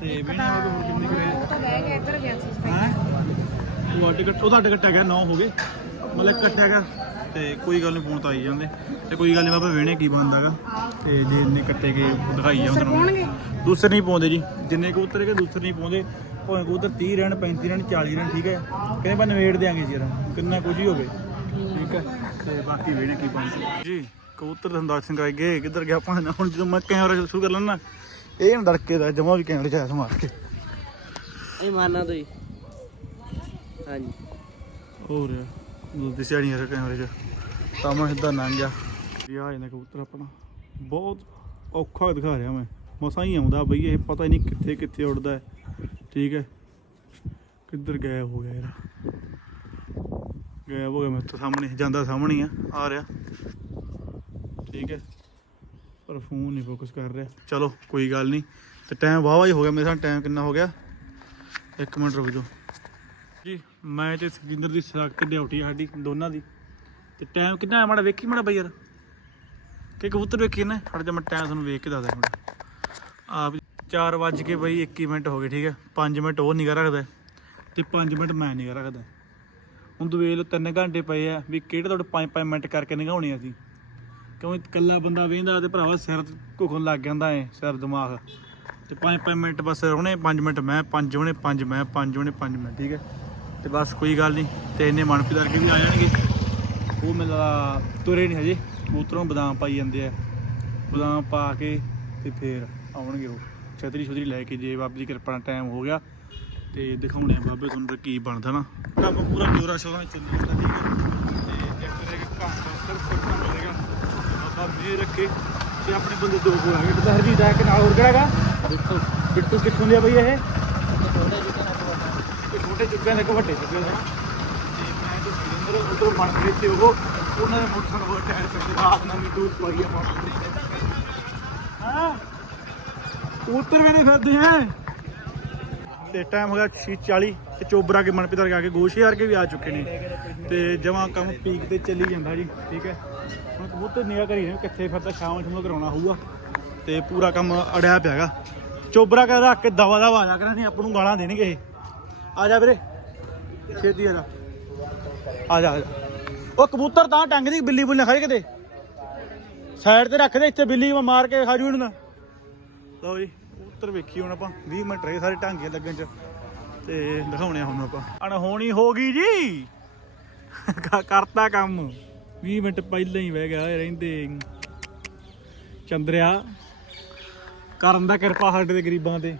ਤੇ ਵੇਣੇ ਹੋ ਗਏ ਹੁਣ ਕਿੰਨੇ ਕਰੇ। ਉਹ ਤਾਂ ਬਹਿ ਗਿਆ ਇੱਧਰ ਗਿਆ ਸੀ ਸਪਾਈ ਹੈ? ਉਹ ਟਿਕਟ ਉਹਦਾ ਟਿਕਟ ਕੱਟਿਆ ਗਿਆ 9 ਹੋ ਗਏ। ਮਤਲਬ ਕੱਟਿਆ ਗਿਆ। ਤੇ ਕੋਈ ਗੱਲ ਨਹੀਂ ਫੋਨ ਤਾਂ ਆਈ ਜਾਂਦੇ। ਤੇ ਕੋਈ ਗੱਲ ਨਹੀਂ ਬਾਬਾ ਵੇਣੇ ਕੀ ਬਣਦਾਗਾ ਤੇ ਜੇ ਇੰਨੇ ਕੱਟੇ ਗਏ ਉਹ ਦਿਖਾਈ ਜਾਂਦੇ ਪਾਉਣਗੇ? ਦੂਸਰੇ ਨਹੀਂ ਪਾਉਂਦੇ ਜੀ। ਜਿੰਨੇ ਕਬੂਤਰ ਹੈਗੇ ਦੂਸਰੇ ਨਹੀਂ ਪਾਉਂਦੇ। ਭਾਵੇਂ ਕਬੂਤਰ 30 ਰਹਿਣ 35 ਰਹਿਣ 40 ਰਹਿਣ ਠੀਕ ਹੈ। ਕਹਿੰਦੇ ਬਾ ਨਵੇੜ ਦਿਆਂਗੇ ਜੀ ਯਾਰ ਕਿੰਨਾ ਕੁਝ ਹੀ ਹੋਵੇ। ਠੀਕ ਹੈ। ਤੇ ਬਾਕੀ ਵੇਣੇ ਕੀ ਬਣਦਾ ਜੀ ਕਬੂਤਰ ਤੁਹਾਨੂੰ ਦੱਸ ਸੰਗਾਈ ਗਏ। ਕਿੱਧਰ ਗਿਆ ਆਪਾਂ? ਹੁਣ ਜਦੋਂ ਮੈਂ ਕੈਮਰਾ ਸ਼ੁਰੂ ਕਰ ਲੈਣਾ ਇਹ ਹੁਣ ਧੜਕੇ ਦਾ ਜਮਾ ਵੀ ਕੈਮਰੇ ਚ ਆਇਆ ਮਾਰ ਕੇ। ਇਹ ਮਾਰਨਾ ਤੁਸੀਂ। ਹਾਂਜੀ। ਹੋਰ ਦਿਸਿਆ ਨਹੀਂ ਯਾਰ ਕੈਮਰੇ 'ਚ। ਤਾਂ ਮੈਂ ਸਿੱਧਾ ਲੰਘ ਗਿਆ। ਇਹ ਆ ਜਾਂਦਾ ਕਬੂਤਰ ਆਪਣਾ। ਬਹੁਤ ਔਖਾ ਦਿਖਾ ਰਿਹਾ ਮੈਂ। ਮਸਾਂ ਹੀ ਆਉਂਦਾ ਬਈ, ਇਹ ਪਤਾ ਹੀ ਨਹੀਂ ਕਿੱਥੇ ਕਿੱਥੇ ਉੱਡਦਾ ਹੈ। ਠੀਕ ਹੈ। ਕਿੱਧਰ ਗਾਇਬ ਹੋ ਗਿਆ ਯਾਰ ਗਾਇਬ ਹੋ ਗਿਆ, ਮੈਂ ਤਾਂ ਸਾਹਮਣੇ, ਜਾਂਦਾ ਸਾਹਮਣੇ ਆ ਆ ਰਿਹਾ। ਠੀਕ ਹੈ। ਪਰ ਫੋਨ ਨਹੀਂ ਫੋਕਸ ਕਰ ਰਿਹਾ। ਚਲੋ, ਕੋਈ ਗੱਲ ਨਹੀਂ। ਤੇ ਟਾਈਮ ਵਾਵਾ ਹੀ ਹੋ ਗਿਆ ਮੇਰੇ ਸਾਹ ਟਾਈਮ ਕਿੰਨਾ ਹੋ ਗਿਆ? ਇੱਕ ਮਿੰਟ ਰੁਕ ਜਾਓ। ਜੀ, ਮੈਂ ਤੇ ਸਕਿੰਦਰ ਦੀ ਸਖਤ ਡਿਊਟੀ ਆ ਸਾਡੀ, ਦੋਨਾਂ ਦੀ। ਤੇ ਟਾਈਮ ਕਿੰਨਾ ਹੈ? ਮਾੜਾ ਵੇਖੀ ਮਾੜਾ ਬਈ ਯਾਰ। ਕਿ ਕਬੂਤਰ ਵੇਖੀ ਨਾ ਖੜ ਜਾ, ਮੈਂ ਟਾਈਮ ਤੁਹਾਨੂੰ ਵੇਖ ਕੇ ਦੱਸ ਮਾੜਾ ਆਪ 4 ਵੱਜ ਕੇ ਬਈ 21 ਮਿੰਟ ਹੋ ਗਏ, ਠੀਕ ਹੈ? 5 ਮਿੰਟ ਉਹ ਨਿਗਾ ਰੱਖਦਾ ਤੇ 5 ਮਿੰਟ ਮੈਂ ਨਿਗਾ ਰੱਖਦਾ। ਹੁਣ ਦੁਵੇਲ ਲਓ 3 ਘੰਟੇ ਪਏ ਆ ਵੀ ਕਿਹੜੇ ਤੁਹਾਡੇ 5-5 ਮਿੰਟ ਕਰਕੇ ਨਿਗਾਉਣੇ ਅਸੀਂ? ਕਿਉਂਕਿ ਇਕੱਲਾ ਬੰਦਾ ਵੇਂਦਾ ਤੇ ਭਰਾਵਾ ਸਿਰ ਘੁਖਣ ਲੱਗ ਜਾਂਦਾ ਏ ਸਿਰ ਦਿਮਾਗ। ਤੇ 5-5 ਮਿੰਟ ਬਸ ਉਹਨੇ 5 ਮਿੰਟ ਮੈਂ 5 ਉਹਨੇ 5 ਮੈਂ 5 ਉਹਨੇ 5 ਮੈਂ, ਠੀਕ ਹੈ? ਤੇ ਬਸ ਕੋਈ ਗੱਲ ਨਹੀਂ ਤੇ ਇੰਨੇ ਮਨਪ੍ਰੀਤ ਵਰਗੇ ਵੀ ਆ ਜਾਣਗੇ। ਉਹ ਮੇਰਾ ਤੁਰੇ ਨਹੀਂ ਹਜੇ, ਕਬੂਤਰੋਂ ਬਦਾਮ ਪਾਈ ਜਾਂਦੇ ਆ। ਬਦਾਮ ਪਾ ਕੇ ਤੇ ਫੇਰ ਆਉਣਗੇ ਉਹ। ਛਤਰੀ ਛਤਰੀ ਲੈ ਕੇ ਜੇ ਬਾਬੇ ਦੀ ਕਿਰਪਾ ਨਾਲ ਟਾਈਮ ਹੋ ਗਿਆ ਤੇ ਦਿਖਾਉਣੇ ਆ ਬਾਬੇ ਤੁਹਾਨੂੰ ਫਿਰ ਕੀ ਬਣਦਾ ਨਾ। ਆਪਾਂ ਪੂਰਾ ਜੋਰਾ ਸ਼ੋਰਾ ਚੱਲੀ ਜਾਂਦਾ ਠੀਕ ਹੈ ਤੇ ਇੱਕ ਰਹਿ ਗਿਆ ਕੰਮ ਦਾ ਸਿਰਫ ਇੱਕ ਕੰਮ ਰਹੇਗਾ ਬਾਬਾ ਮੇਰੇ ਰੱਖੇ ਤੇ ਆਪਣੇ ਬੰਦੇ ਦੋ ਹੋ ਆਗੇ ਤੇ ਹਰਜੀਤ ਆ ਕੇ ਨਾਲ ਹੋਰ ਕਿਹੜਾ ਹੈਗਾ? ਬਿੱਟੂ। ਬਿੱਟੂ ਕਿੱਥੋਂ ਲਿਆ ਬਈ ਇਹ? ਤੇ ਛੋਟੇ ਚੁੱਕਿਆਂ ਦੇ ਇੱਕ ਵੱਡੇ। ਚੁੱਕਿਆਂ ਦਾ ਤੇ ਮੈਂ ਤੇ ਸੁਰਿੰਦਰ ਉਧਰੋਂ ਬਣ ਗਏ ਤੇ ਉਹ ਉਹਨਾਂ ਦੇ ਮੁੱਠਾਂ ਨੂੰ ਟਾਇਰ ਕਰਕੇ ਰਾਤ ਨਾਲ ਵੀ ਦੂਰ ਪਈ ਆ ਹਾਂ। ਉੱਤਰ ਵੇਲੇ ਫਿਰਦੇ ਆ ਤੇ ਟਾਈਮ ਹੋ ਗਿਆ 6:40 ਤੇ ਚੋਬਰਾ ਕੇ ਮਨਪ੍ਰੀਤ ਕੇ ਆ ਕੇ ਗੋਸ਼ੇ ਵਰਗੇ ਵੀ ਆ ਚੁੱਕੇ ਨੇ। ਤੇ ਜਮਾਂ ਕੰਮ ਪੀਕ ਤੇ ਚੱਲੀ ਜਾਂਦਾ ਜੀ, ਠੀਕ ਹੈ? ਹੁਣ ਕਬੂਤਰ ਨਿਗਾ ਕਰੀ ਨੇ ਕਿੱਥੇ ਫਿਰਦਾ, ਸ਼ਾਮ ਨੂੰ ਕਰਾਉਣਾ ਹੋਊਗਾ। ਤੇ ਪੂਰਾ ਕੰਮ ਅੜਿਆ ਪਿਆ ਹੈਗਾ। ਚੋਬਰਾ ਕਰ ਰੱਖ ਕੇ ਦਵਾ ਦਵਾ ਆ ਜਾ ਕਰਾਂ ਨਹੀਂ ਆਪਾਂ ਨੂੰ ਗਾਲਾਂ ਦੇਣਗੇ ਇਹ। ਆ ਜਾ ਵੀਰੇ। ਛੇਤੀ ਆ ਜਾ। ਆ ਜਾ ਉਹ ਕਬੂਤਰ ਤਾਂ ਟੰਗ ਦੀ ਬਿੱਲੀ ਬੁੱਲ ਨਾ ਖਾਈ ਕਿਤੇ ਸਾਈਡ ਤੇ ਰੱਖ ਦੇ, ਇੱਥੇ ਬਿੱਲੀ ਮਾਰ ਕੇ ਖਾਜੂ ਲਓ ਜੀ, ਕਬੂਤਰ ਵੇਖੀ ਹੁਣ ਆਪਾਂ 20 ਮਿੰਟ ਰਹੇ ਸਾਰੇ ਢਾਂਗੇ ਲੱਗਣ ਚ। ਤੇ ਦਿਖਾਉਣੇ ਹੁਣ ਆਪਾਂ। ਅਣਹੋਣੀ ਹੋ ਗਈ ਜੀ। ਕਰਤਾ ਕੰਮ। 20 ਮਿੰਟ ਪਹਿਲਾਂ ਹੀ ਬਹਿ ਗਿਆ ਰਹਿੰਦੇ। ਚੰਦਰਿਆ, ਕਰਨ ਦਾ ਕਿਰਪਾ ਸਾਡੇ ਦੇ ਗਰੀਬਾਂ ਤੇ।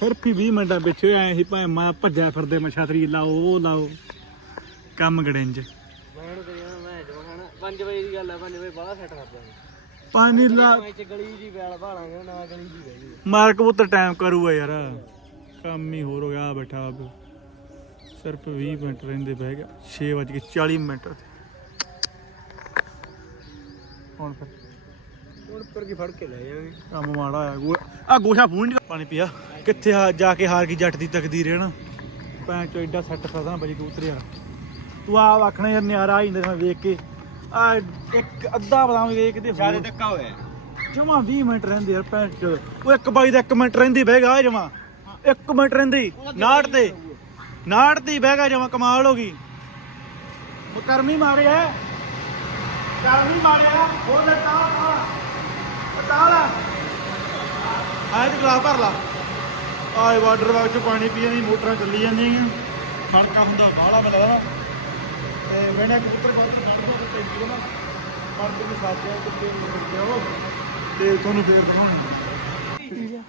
ਸਿਰਫ ਹੀ 20 ਮਿੰਟਾਂ ਪਿੱਛੇ ਆਏ ਸੀ, ਭਾਵੇਂ ਮੈਂ ਭੱਜਿਆ ਫਿਰਦੇ ਮੈਂ ਛਤਰੀ ਲਾਓ, ਉਹ ਲਾਓ। ਕੰਮ ਗੜਿੰਜ। ਮੈਂ ਨੂੰ ਕਰੀਆਂ ਮੈਂ ਜਵਾਨ 5 ਵਜੇ ਦੀ ਗੱਲ ਹੈ 5 ਵਜੇ ਬਾਹਲਾ ਸੈੱਟ ਕਰ ਦਾਂਗੇ ਪਾਣੀ ਲਾ ਮੈਂ ਚ ਗਲੀ ਜੀ ਵੈਲ ਭਾਲਾਂਗੇ ਨਾ ਗਲੀ ਜੀ ਬਹਿ ਗਈ ਮਾਰ ਕਬੂਤਰ ਟਾਈਮ ਕਰੂਗਾ ਯਾਰ ਕੰਮ ਹੀ ਹੋਰ ਹੋ ਗਿਆ ਆਹ ਬੈਠਾ ਆਪ ਸਿਰਫ 20 ਮਿੰਟ ਰਹਿੰਦੇ ਬਹਿ ਗਿਆ 6:40 ਮਿੰਟ ਹੁਣ ਫਿਰ ਹੁਣ ਪਰ ਕੀ ਫੜ ਕੇ ਲੈ ਜਾਵਾਂਗੇ ਕੰਮ ਮਾੜਾ ਆ ਗੋ ਆ ਗੋਸ਼ਾ ਫੂਨ ਨੀ ਪਾਣੀ ਪਿਆ ਕਿੱਥੇ ਆ ਜਾ ਕੇ ਹਾਰ ਗਈ ਜੱਟ ਦੀ ਤਕਦੀਰ ਹੈ ਨਾ ਪੈਂ ਚੋ ਐਡਾ ਸੈੱਟ ਕਰਦਾ ਨਾ ਬਜੀ ਕਬੂਤਰ ਯਾਰ ਤੂੰ ਆ ਆਖਣਾ ਯਾਰ ਨਿਆਰਾ ਆ ਜਾਂਦਾ ਮੈਂ ਵੇਖ ਕੇ ਆ ਇੱਕ ਅੱਧਾ ਬਦਾਮ ਵੇਖਦੇ ਸਾਰੇ ਧੱਕਾ ਹੋਇਆ। ਜਮਾ 20 ਮਿੰਟ ਰਹਿੰਦੇ ਯਾਰ ਭੈਣ ਚ ਉਹ ਇੱਕ ਬਾਈ ਦਾ 1 ਮਿੰਟ ਰਹਿੰਦੀ ਬਹਿਗਾ ਜਮਾ। 1 ਮਿੰਟ ਰਹਿੰਦੀ ਨਾੜ ਤੇ। ਨਾੜ ਤੇ ਬਹਿਗਾ ਜਮਾ ਕਮਾਲ ਹੋ ਗਈ। ਉਹ ਕਰਮੀ ਮਾਰਿਆ। ਕਰਮੀ ਮਾਰਿਆ। ਉਹ ਲੱਟਾ ਤਾ ਲਾ। ਆਏ ਤੇ ਗਲਾਸ ਭਰ ਲਾ। ਆਏ ਵਾਟਰ ਬਾਗ ਚ ਪਾਣੀ ਪੀ ਜਾਂਦੀ ਮੋਟਰਾਂ ਚੱਲੀ ਜਾਂਦੀਆਂ। ਖੜਕਾ ਹੁੰਦਾ ਬਾਹਲਾ ਮੈਂ ਲੱਗਦਾ ਤੇ ਮੈਨੇ ਕਬੂਤਰ ਬਹੁਤ ਕੱਢ ਦੋ ਤੇ ਟੈਂਕੀ ਨਾ ਪਰ ਤੇ ਸਾਥਿਆ ਕਿੱਥੇ ਤੇ ਤੁਹਾਨੂੰ ਫੇਰ ਦਿਖਾਉਣੀ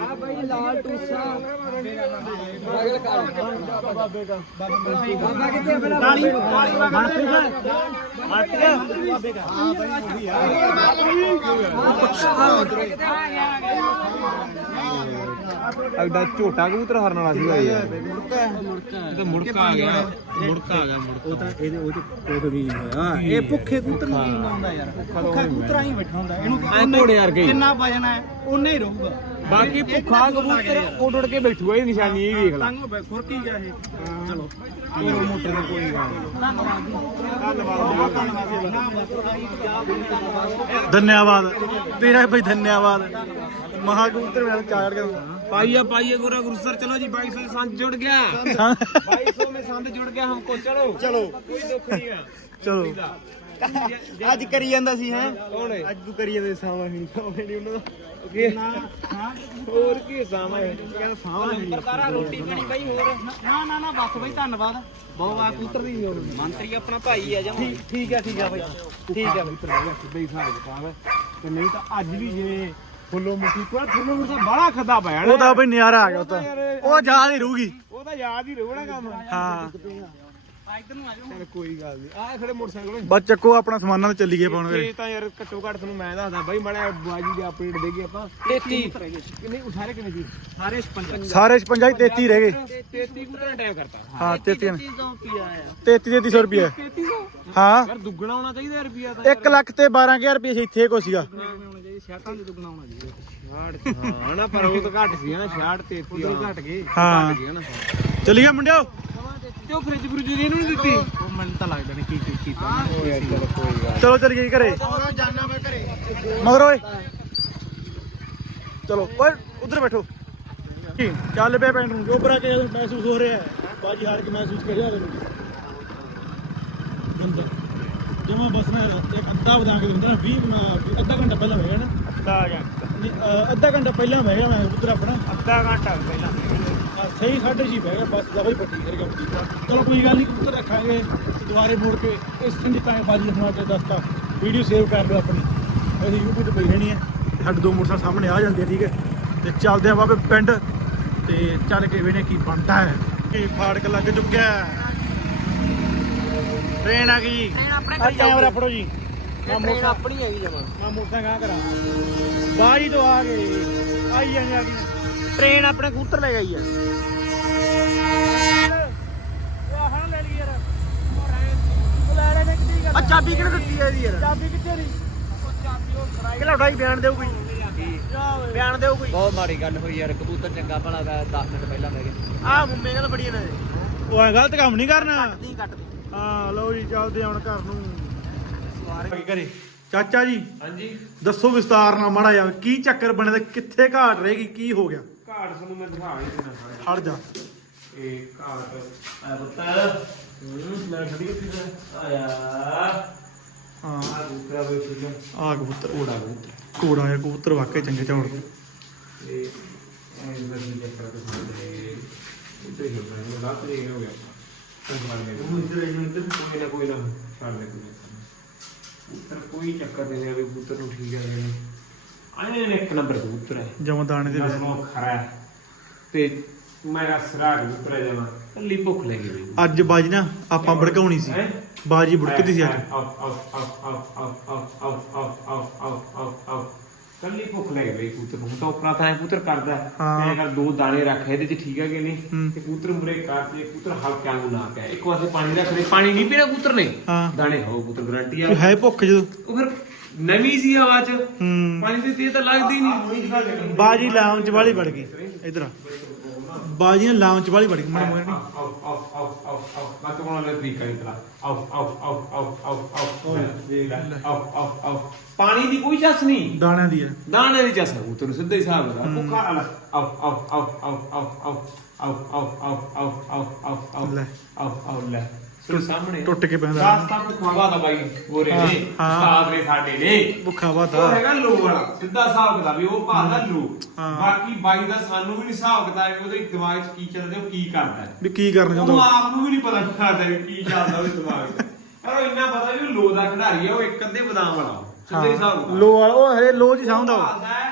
ਆ ਬਾਈ ਲਾਲ ਟੂਸਾ ਅਗਲ ਕਰ ਬਾਬੇ ਦਾ। ਬਾਬਾ ਕਿੱਥੇ ਪਹਿਲਾਂ ਕਾਲੀ ਕਾਲੀ ਬਾਬੇ ਦਾ ਹੱਥ ਬਾਬੇ ਦਾ ਆ ਬਾਈ ਉਹੀ ਆ ਪੁੱਛਾ ਆ ਗਿਆ ਆ ਗਿਆ ਐਡਾ ਝੋਟਾ ਕਬੂਤਰ ਹਰਨ ਵਾਲਾ ਸੀਗਾ ਤੇ ਆ ਗਿਆ। ਮੁੜਕਾ ਆ ਗਿਆ ਉਹ ਤਾਂ ਇਹਦੇ ਉਹ ਤੇ ਕੋਈ ਨਹੀਂ ਹੋਇਆ। ਇਹ ਭੁੱਖੇ ਕਬੂਤਰ ਨੂੰ ਕੀ ਲਾਉਂਦਾ ਯਾਰ? ਭੁੱਖਾ ਕਬੂਤਰ ਹੀ ਬੈਠਾ ਹੁੰਦਾ। ਇਹਨੂੰ ਐ ਘੋੜੇ ਵਰਗੇ। ਜਿੰਨਾ ਵਜਨ ਹੈ ਉਨੇ ਹੀ ਰਹੂਗਾ। ਬਾਕੀ ਭੁੱਖਾ ਕਬੂਤਰ ਉੱਡ ਉੱਡ ਕੇ ਬੈਠੂਗਾ ਇਹ ਨਿਸ਼ਾਨੀ ਇਹ ਵੇਖ ਲੈ। ਤੰਗ ਖੁਰਕੀ ਗਿਆ ਇਹ। ਚਲੋ। ਮੋਟਰ ਦਾ ਕੋਈ ਧੰਨਵਾਦ ਤੇਰਾ ਭਾਈ ਧੰਨਵਾਦ। ਮਹਾ ਕਬੂਤਰ ਮੇਰੇ ਚਾੜ ਕੇ पाइए पाइए गोरा गुरुसर चलो जी बाईस सौ संत जुड़ गया बाईस सौ में संत जुड़ गया हमको चलो चलो कोई दुख नहीं है ਚਲੋ ਅੱਜ ਕਰੀ ਜਾਂਦਾ ਸੀ ਹੈ ਕੌਣ ਹੈ ਅੱਜ ਤੂੰ ਕਰੀ ਜਾਂਦੇ ਸਾਵਾ ਨਹੀਂ ਸਾਵਾ ਨਹੀਂ ਉਹਨਾਂ ਦਾ ਓਕੇ ਹੋਰ ਕੀ ਸਾਵਾ ਹੈ ਕਹਿੰਦਾ ਸਾਵਾ ਨਹੀਂ ਸਰਕਾਰਾ ਰੋਟੀ ਪਾਣੀ ਬਾਈ ਹੋਰ ਨਾ ਨਾ ਨਾ ਬਸ ਬਈ ਧੰਨਵਾਦ ਬਹੁਤ ਆ ਕੂਤਰ ਦੀ ਮੰਤਰੀ ਆਪਣਾ ਭਾਈ ਆ ਜਮਾ ਠੀਕ ਹੈ ਠੀਕ ਹੈ ਬਾਈ ਠੀਕ ਹੈ ਬਈ ਬਈ ਸਾਹਿਬ ਸਾਹਿਬ ਤੇ ਨਹੀਂ ਤਾਂ ਅੱਜ ਵੀ ਜਿਵੇਂ ਫੁੱਲੋ ਮੁੱਠੀ ਪਰ ਫੁੱਲੋ ਮੁੱਠੀ ਬੜਾ ਖੱਦਾ ਪਿਆ ਨਾ ਉਹਦਾ ਬਈ ਨਿਆਰਾ ਆ ਗਿਆ ਉਹ ਤਾਂ। ਉਹ ਯਾਦ ਹੀ ਰਹੂਗੀ। ਉਹ ਤਾਂ ਯਾਦ ਹੀ ਰਹੂਣਾ ਕੰਮ। ਹਾਂ। ਚੱਲ ਕੋਈ ਗੱਲ ਨਹੀਂ ਆ ਖੜੇ ਮੋਟਰਸਾਈਕਲ ਬਸ ਚੱਕੋ ਆਪਣਾ ਸਮਾਨਾਂ ਤੇ ਚੱਲੀਏ ਪਾਉਣ ਵੇ ਇਹ ਤਾਂ ਯਾਰ ਘੱਟੋ ਘੱਟ ਤੁਹਾਨੂੰ ਮੈਂ ਦੱਸਦਾ ਬਾਈ ਮੜਾ ਬਾਜੀ ਦੇ ਅਪਡੇਟ ਦੇਗੇ ਆਪਾਂ। 33 ਕਿੰਨੇ ਸਾਰੇ ਕਿੰਨੇ ਸੀ ਸਾਰੇ 55 ਸਾਰੇ 56 33 ਰਹਿ ਗਏ। 33 ਕੁਤਰਾ ਟਾਈਮ ਕਰਤਾ। ਹਾਂ 33 ਤੋਂ ਪਿਆ ਆ 33 3300 ਰੁਪਏ 3300 ਹਾਂ। ਯਾਰ ਦੁੱਗਣਾ ਹੋਣਾ ਚਾਹੀਦਾ ਰੁਪਿਆ ਤਾਂ। 1 ਲੱਖ ਤੇ 12000 ਰੁਪਏ ਇੱਥੇ ਕੋ ਸੀਗਾ। ਹੋਣਾ ਚਾਹੀਦਾ ਸ਼ਰਟਾਂ ਦੇ ਦੁੱਗਣਾ ਹੋਣਾ ਚਾਹੀਦਾ। ਹਾਂ ਨਾ ਪਰ ਉਹ ਤਾਂ ਘੱਟ ਸੀ ਨਾ 66 33 ਘੱਟ ਗਏ। ਹਾਂ। ਘੱਟ ਗਏ ਨਾ। ਚੱਲੀਏ ਮੁੰਡਿਓ। ਤੇ ਉਹ ਫ੍ਰਿਜ ਫ੍ਰਿਜ ਇਹਨੂੰ ਨਹੀਂ ਦਿੱਤੀ? ਉਹ ਮੈਨੂੰ ਤਾਂ ਲੱਗਦਾ ਨਹੀਂ ਕੀ ਕੀ ਕੀਤਾ ਚਲੋ ਕੋਈ ਗੱਲ ਚਲੋ ਘਰੇ। ਜਾਨਾ ਮੈਂ ਘਰੇ। ਮਗਰ ਓਏ। ਚਲੋ ਓਏ ਉਧਰ ਬੈਠੋ। ਕੀ? ਚੱਲ ਪਿਆ ਪਿੰਡ ਨੂੰ। ਜੋਬਰਾ ਕੇ ਮਹਿਸੂਸ ਹੋ ਰਿਹਾ ਹੈ। ਬਾਜੀ ਹਾਰ ਕੇ ਮਹਿਸੂਸ ਕਰਿਆ ਰਿਹਾ ਬੰਦਾ। ਜਮਾ ਬਸ ਨਾ ਇੱਕ ਅੱਧਾ ਵਧਾ ਕੇ ਦਿੰਦਾ 20 ਬਣਾ- ਅੱਧਾ ਘੰਟਾ ਪਹਿਲਾਂ ਹੋਇਆ ਨਾ ਅੱਧਾ ਘੰਟਾ। ਅੱਧਾ ਘੰਟਾ ਪਹਿਲਾਂ ਬਹਿ ਗਿਆ ਮੈਂ ਉਧਰ ਆਪਣਾ। ਅੱਧਾ ਘੰਟਾ ਪਹਿਲਾਂ ਸਹੀ ਸਾਡੇ ਜੀ ਬਹਿ ਗਿਆ ਬਸ ਦਵਾ ਹੀ ਪੱਟੀ ਕਰ ਗਿਆ ਚਲੋ ਕੋਈ ਗੱਲ ਨਹੀਂ ਉੱਤਰ ਰੱਖਾਂਗੇ ਦੁਬਾਰੇ ਮੋੜ ਕੇ ਇਸ ਦਿਨ ਦੀ ਤਾਂ ਬਾਜੀ ਲਿਖਣਾ ਤੇ ਦੱਸਤਾ। ਵੀਡੀਓ ਸੇਵ ਕਰ ਲਿਓ ਆਪਣੀ। ਅਸੀਂ YouTube ਤੇ ਪਈ ਰਹਿਣੀ ਹੈ ਸਾਡੇ ਦੋ ਮੋਟਰਸਾਈਕਲ ਸਾਹਮਣੇ ਆ ਜਾਂਦੇ ਆ ਠੀਕ ਹੈ। ਤੇ ਚੱਲਦੇ ਆ ਬਾਬੇ ਪਿੰਡ ਤੇ ਚੱਲ ਕੇ ਵੇਨੇ ਕੀ ਬਣਦਾ ਹੈ। ਇਹ ਫਾੜਕ ਲੱਗ ਚੁੱਕਿਆ ਹੈ? ਟ੍ਰੇਨ ਆ ਗਈ। ਆ ਕੈਮਰਾ ਫੜੋ ਜੀ। ਟ੍ਰੇਨ ਆਪਣੀ ਹੈਗੀ ਜਮਾ। ਆ ਮੋਟਰਸਾਈਕਲ ਆ ਕਰਾ। ਬਾਜੀ ਤੋਂ ਆ ਗਏ। ਆਈ ਜਾਂਦੇ ਆ ਗਈ ਟ੍ਰੇਨ ਆਪਣੇ ਕੂਤਰ ਲੈ ਗਈ ਆ ਆਹਣ ਲੈ ਲਈ ਯਾਰ ਉਹ ਲੈ ਲੈ ਨੇ ਕਿੱਡੀ ਗੱਲ ਆ ਚਾਬੀ ਕਿਹਨੇ ਦਿੱਤੀ ਹੈ ਇਹਦੀ ਯਾਰ? ਚਾਬੀ ਕਿੱਥੇ ਦੀ? ਕਿਹੜਾ ਉਠਾਈ ਬਿਆਨ ਦੇਊ ਕੋਈ ਬਿਆਨ ਦੇਊ ਕੋਈ ਬਹੁਤ ਮਾੜੀ ਗੱਲ ਹੋਈ ਯਾਰ ਕਬੂਤਰ ਚੰਗਾ ਭਲਾ ਦਾ 10 ਮਿੰਟ ਪਹਿਲਾਂ ਬਹਿ ਗਿਆ। ਆ ਮੁੰਡੇ ਕਹਿੰਦਾ ਬੜੀ ਨੇ। ਉਹ ਐਂ ਗਲਤ ਕੰਮ ਨਹੀਂ ਕਰਨਾ? ਨਹੀਂ ਕੱਟਦੀ। ਹਾਂ ਲਓ ਜੀ ਚੱਲਦੇ ਹਾਂ ਹੁਣ ਘਰ ਨੂੰ। ਸਵਾਰੇ। ਘਰੇ। ਚਾਚਾ ਜੀ ਹਾਂਜੀ। ਦੱਸੋ ਵਿਸਤਾਰ ਨਾਲ ਮਾੜਾ ਜਿਹਾ ਕੀ ਚੱਕਰ ਬਣਿਆ ਤੇ ਕਿੱਥੇ ਘਾਟ ਰਹੇਗੀ ਕੀ ਹੋ ਗਿਆ? ਘਾਟ ਤੁਹਾਨੂੰ ਮੈਂ ਦਿਖਾ ਹੀ ਦੇਣਾ ਸਾਰਾ। ਹਟ ਜਾ। ਇਹ ਘਾਟ ਆ ਪੁੱਤਰ ਹੂੰ ਮੈਂ ਖੜੀ ਕਿੱਥੇ ਆਇਆ ਹਾਂ। ਆ ਦੂਸਰਾ ਵੇ ਸੀਗਾ ਆ ਕਬੂਤਰ ਓੜਾ ਕਬੂਤਰ। ਕੋੜਾ ਆ ਕਬੂਤਰ ਵਾਕਈ ਚੰਗੇ ਝੌੜ ਤੇ ਐਂ ਵਰਗੀ ਦੇ ਸਾਹਮਣੇ ਉੱਤੇ ਹੀ ਹੋ ਗਿਆ ਰਾਤ ਦੇ ਹੋ ਗਿਆ। ਉਹ ਇੱਧਰ ਆਈ ਇੱਧਰ। ਕੋਈ ਨਾ ਕੋਈ ਨਾ। ਛੱਡ ਦੇ ਕੋਈ ਨਾ। ਪੁੱਤਰ ਕੋਈ ਚੱਕਰ ਨਹੀਂ ਹੈ ਵੀ ਪੁੱਤਰ ਨੂੰ ਠੀਕ ਹੈ ਜੀ ਆਏ ਨੇ ਇੱਕ ਨੰਬਰ ਕਬੂਤਰ ਹੈ ਜਮਦਾਨੇ ਦੇ ਵਿੱਚ। ਖਰਾ। ਤੇ ਮੇਰਾ ਸਿਰਾ ਉੱਪਰ ਜਾਣਾ ਕੱਲੀ ਭੁੱਖ ਲੱਗੀ ਅੱਜ ਬਾਜ ਨਾ ਆਪਾਂ ਭੜਕਾਉਣੀ ਸੀ ਬਾਜੀ ਭੜਕਦੀ ਸੀ ਅੱਜ ਕੱਲੀ ਭੁੱਖ ਲੱਗ ਗਈ ਪੁੱਤਰ ਨੂੰ ਤਾਂ ਉਪਰਾ ਤਾਂ ਪੁੱਤਰ ਕਰਦਾ ਹਾਂ। ਮੈਂ ਦੋ ਦਾਣੇ ਰੱਖ ਇਹਦੇ ਚ ਠੀਕ ਹੈ ਕਿ ਨਹੀਂ ਹੂੰ। ਤੇ ਪੁੱਤਰ ਮੁਰੇ ਕਰ ਤੇ ਪੁੱਤਰ ਹਲਕਿਆਂ ਨੂੰ ਨਾ ਕਹਿ ਇੱਕ ਵਾਸੇ ਪਾਣੀ ਰੱਖ ਲੈ ਪਾਣੀ ਨਹੀਂ ਪੀਣਾ ਪੁੱਤਰ ਨੇ ਹਾਂ। ਦਾਣੇ ਹੋ ਪੁੱਤਰ ਗਰੰਟੀ ਆ ਹੈ ਭੁੱਖ ਜਦੋਂ ਉਹ ਫਿਰ ਨਵੀਂ ਸੀ ਆਵਾਜ਼ ਹੂੰ ਪਾਣੀ ਦੀ ਤੇ ਤਾਂ ਲੱਗਦੀ ਨਹੀਂ ਬਾਜੀ ਲਾਉਂ ਚ ਵਾਲੀ ਵੜ ਗਈ ਇਧਰ ਆ ਨੇ ਲਾਉਂਚ ਵਾਲੀ ਵੜ ਗਈ ਮੜ ਮੜ ਨਹੀਂ ਆਓ ਆਓ ਆਓ ਆਓ ਆਓ ਮੈਂ ਤਾਂ ਕੋਲ ਤਰੀਕਾ ਨਹੀਂ ਤਰਾ ਆਓ ਆਓ ਆਓ ਆਓ ਆਓ ਆਓ ਆਓ ਆਓ ਆਓ ਪਾਣੀ ਦੀ ਕੋਈ ਚੱਸ ਨਹੀਂ ਦਾਣਿਆਂ ਦੀ ਹੈ ਦਾਣੇ ਦੀ ਚੱਸ ਕਬੂਤਰ ਨੂੰ ਸਿੱਧਾ ਹੀ ਹਿਸਾਬ ਲਗਾ ਭੁੱਖਾ ਆਓ ਆਓ ਆਓ ਆਓ ਆਓ ਆਓ ਆਓ ਆਓ ਆਓ ਆਓ ਆਓ ਆਓ ਆਓ ਲੈ। ਸਾਹਮਣੇ ਟੁੱਟ ਕੇ ਪੈਂਦਾ। ਰਾਸਤਾ ਭੁੱਖਾ ਦਾ ਬਾਈ ਗੋਰੇ ਨੇ ਹਾਂ। ਉਸਤਾਦ ਨੇ ਸਾਡੇ ਨੇ ਭੁੱਖਾ ਉਹ ਹੈਗਾ ਲੋ ਵਾਲਾ ਸਿੱਧਾ ਹਿਸਾਬ ਕਿਤਾਬ ਵੀ ਉਹ ਭਾਲਦਾ ਲੋ ਹਾਂ। ਬਾਕੀ ਬਾਈ ਦਾ ਸਾਨੂੰ ਵੀ ਨਹੀਂ ਹਿਸਾਬ ਕਿਤਾਬ ਵੀ ਉਹਦੇ ਦਿਮਾਗ 'ਚ ਕੀ ਚੱਲਦਾ ਉਹ ਕੀ ਕਰਦਾ। ਹੈ ਵੀ ਕੀ ਕਰਨਾ ਚਾਹੁੰਦਾ ਆਪ ਨੂੰ ਵੀ ਨਹੀਂ ਪਤਾ ਕਰਦਾ ਵੀ ਕੀ ਚੱਲਦਾ ਉਹਦੇ ਦਿਮਾਗ 'ਚ। ਪਰ ਉਹ ਇੰਨਾ ਪਤਾ ਵੀ ਉਹ ਲੋ ਦਾ ਖਿਡਾਰੀ ਆ ਉਹ ਇੱਕ ਅੱਧੇ ਬਦਾਮ ਵਾਲਾ ਉਹ। ਸਿੱਧੇ ਹਿਸਾਬ ਕਿਤਾਬ। ਲੋ ਵਾਲਾ ਉਹ ਹਰੇ ਲੋ ਜੀ ਸਮਝਦਾ ਉਹ ਭਾਲਦਾ ਹੈ,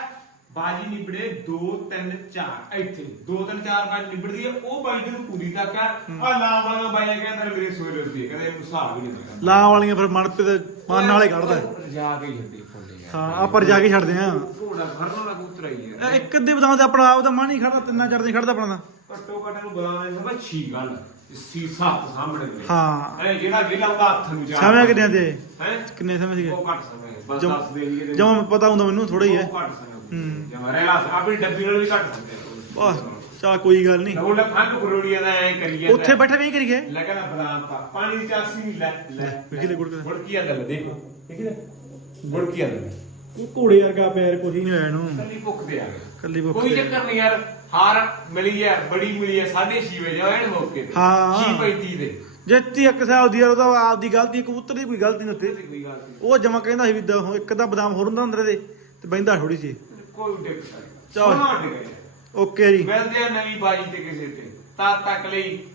ਬਾਜੀ ਨਿਬੜੇ 2 3 4 ਇੱਥੇ 2 3 4 ਬਾਜੀ ਨਿਬੜਦੀ ਹੈ। ਉਹ ਬਾਈ ਨੂੰ ਪੂਰੀ ਤੱਕ ਆ ਆ ਲਾ ਵਾਲਾ ਬਾਈ ਕਹਿੰਦਾ ਮੇਰੇ ਉੱਤੇ ਕਦੇ ਇਹਨੂੰ ਹਿਸਾਬ ਹੀ ਨਹੀਂ ਪਤਾ ਲਾ ਵਾਲੀਆਂ ਫਿਰ ਮਨ ਤੇ ਮਨ ਨਾਲੇ ਕੱਢਦਾ। ਹੈ। ਜਾ ਕੇ ਹੀ ਛੱਡੇ ਫੋਲੇ ਹਾਂ ਆਪਾਂ ਜਾ ਕੇ ਛੱਡਦੇ ਆ ਘੋੜਾ ਫੜਨ ਵਾਲਾ ਕਬੂਤਰ ਹੀ ਹੈ ਇੱਕ ਅੱਧੇ ਬਦਾਮ ਤੇ ਆਪਣਾ ਆਪ ਦਾ ਮਨ ਹੀ ਖੜਦਾ ਤਿੰਨਾਂ ਚਾਰ ਦਿਨ ਖੜਦਾ ਆਪਣਾ ਦਾ ਘੱਟੋ ਘੱਟ ਨੂੰ ਬੁਲਾਣਾ ਹੈ ਬਸ ਛੀ ਗੱਲ ਸੀ ਸੱਤ ਸਾਹਮਣੇ ਹਾਂ। ਐ ਜਿਹੜਾ ਵੇਲਾ ਉਹਦਾ ਹੱਥ ਨੂੰ ਜਾ ਸਮਝ ਕਿੰਨੇ ਦੇ ਹੈ? ਕਿੰਨੇ ਸਮੇਂ ਸੀਗੇ? ਉਹ ਘੱਟ ਸਮੇਂ ਬਸ ਜਮ- ਦੱਸ ਦੇ ਲਈਏ ਜਮ ਪਤਾ ਹੁੰਦਾ ਮੈਨੂੰ ਥੋੜਾ ਹੀ ਹੈ। ਉਹ ਘੱਟ ਸਮੇਂ। ਹੂੰ। ਜਮਾ ਰਹਿਲਾ ਆਪਣੀ ਡੱਬੀ ਨਾਲ ਵੀ ਘੱਟ ਸਮੇਂ ਵਾਹ ਚਾ ਕੋਈ ਗੱਲ ਨਹੀਂ। ਉਹ ਲਫੰਗ ਕਰੋੜੀਆਂ ਦਾ ਐ ਕਰੀ ਜਾਂਦਾ ਉੱਥੇ ਬੈਠਾ ਵੀ ਕਰੀਏ? ਲੱਗਾ ਨਾ ਬਦਾਮ ਪਾ ਪਾਣੀ ਦੀ ਚਾਸੀ ਨਹੀਂ ਲੈ ਲੈ। ਵੇਖੀ ਲੈ ਗੁੜ ਕੇ। ਗੁੜਕੀ ਆਂਦਾ ਲੈ ਦੇਖੋ। ਦੇਖੀ ਲੈ ਗੁੜਕੀ ਆਂਦਾ ਉਹ ਘੋੜੇ ਵਰਗਾ ਪੈਰ ਕੁਝ ਨਹੀਂ ਹੋਇਆ ਇਹਨੂੰ। ਕੱਲੀ ਭੁੱਖ ਦੇ ਆ। ਕੱਲੀ ਭੁੱਖ ਕੋਈ ਤੇ। ਚੱਕਰ ਨਹੀਂ ਯਾਰ। ਹਾਰ ਮਿਲੀ ਹੈ ਬੜੀ ਮਿਲੀ ਹੈ 6:30 ਵਜੇ ਐਨ ਮੌਕੇ ਤੇ। ਹਾਂ। 6:35 ਦੇ। ਜਿੱਤੀ ਇੱਕ ਸਾਹਿਬ ਦੀ ਉਹਦਾ ਆਪਦੀ ਗਲਤੀ ਕਬੂਤਰ ਦੀ ਕੋਈ ਗਲਤੀ ਨਹੀਂ ਉੱਤੇ। ਉਹ ਜਮਾ ਕਹਿੰਦਾ ਸੀ ਵੀ ਇੱਕ ਦਾ ਬਦਾਮ ਹੋਰ ਹੁੰਦਾ ਅੰਦਰ ਦੇ ਤੇ ਬੈਂਦਾ ਥੋੜੀ ਸੀ ਕੋਈ ਨਹੀਂ। ਚਲੋ। ਓਕੇ ਜੀ। ਮਿਲਦੇ ਆ ਨਵੀਂ ਬਾਜੀ ਤੇ ਕਿਸੇ ਤੇ ਤਦ ਤੱਕ ਲਈ